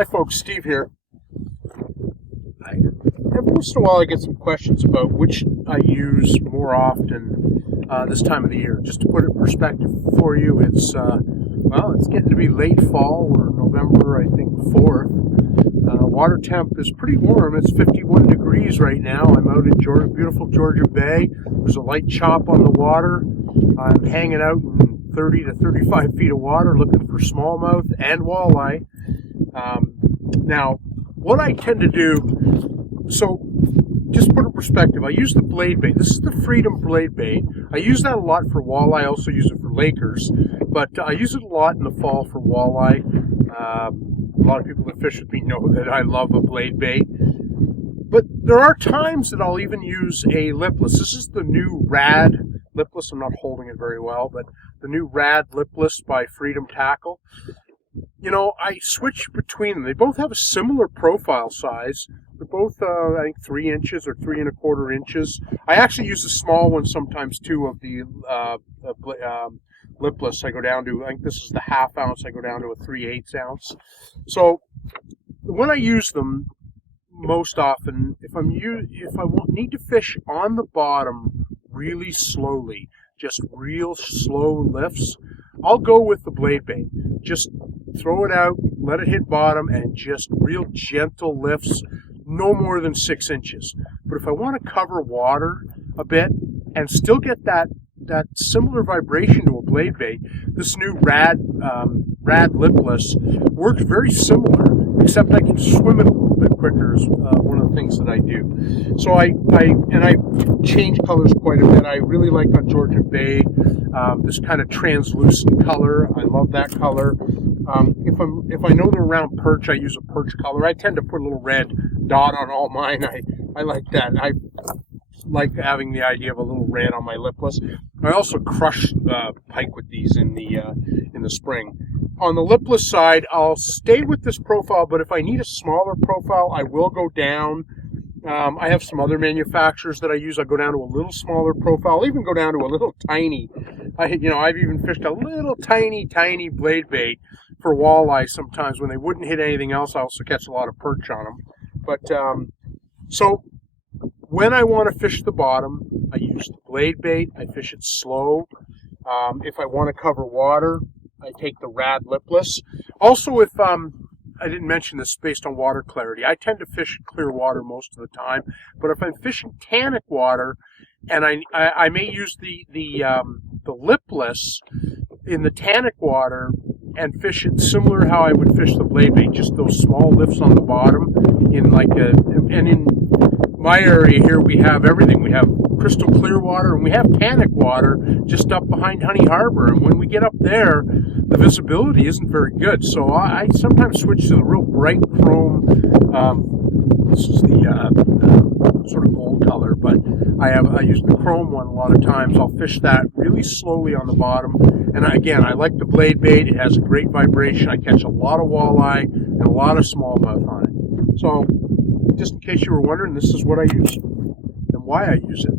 Hi folks, Steve here. Every once in a while I get some questions about which I use more often this time of the year. Just to put it in perspective for you, it's getting to be late fall. We're November, I think, 4th. Water temp is pretty warm. It's 51 degrees right now. I'm out in beautiful Georgian Bay. There's a light chop on the water. I'm hanging out in 30 to 35 feet of water looking for smallmouth and walleye. Now, what I tend to do, so just put in perspective, I use the blade bait. This is the Freedom blade bait. I use that a lot for walleye. I also use it for Lakers, but I use it a lot in the fall for walleye. A lot of people that fish with me know that I love a blade bait. But there are times that I'll even use a lipless. This is the new Rad lipless. I'm not holding it very well, but the new Rad lipless by Freedom Tackle. You know, I switch between them. They both have a similar profile size. They're both, I think, 3 inches or 3 1/4 inches. I actually use the small one sometimes, too, of the lipless. I go down to, I think this is the 1/2 ounce. I go down to a 3/8 ounce. So when I use them most often, if I need to fish on the bottom really slowly, just real slow lifts, I'll go with the blade bait. Just throw it out, let it hit bottom, and just real gentle lifts, no more than 6 inches. But if I want to cover water a bit and still get that similar vibration to a blade bait, this new Rad lipless works very similar, except I can swim it a little bit quicker is one of the things that I do. So I change colors quite a bit. I really like on Georgian Bay this kind of translucent color. I love that color. If I know they're around perch, I use a perch color. I tend to put a little red dot on all mine. I like that. I like having the idea of a little red on my lipless. I also crush pike with these in the spring. On the lipless side, I'll stay with this profile, but if I need a smaller profile, I will go down. I have some other manufacturers that I use. I go down to a little smaller profile. I'll even go down to a little tiny. I've even fished a little tiny blade bait for walleye sometimes when they wouldn't hit anything else. I also catch a lot of perch on them. But so when I want to fish the bottom, I use the blade bait. I fish it slow. If I want to cover water, I take the Rad lipless. Also, if I didn't mention this based on water clarity, I tend to fish clear water most of the time. But if I'm fishing tannic water, and I may use the lipless in the tannic water and fish it similar how I would fish the blade bait, just those small lifts on the bottom. And in my area here, we have everything. We have crystal clear water, and we have tannic water just up behind Honey Harbor. And when we get up there, the visibility isn't very good. So I sometimes switch to the real bright chrome. This is the sort of gold color, but I use the chrome one a lot of times. I'll fish that really slowly on the bottom. And again, I like the blade bait. It has a great vibration. I catch a lot of walleye and a lot of smallmouth on it. So just in case you were wondering, this is what I use and why I use it.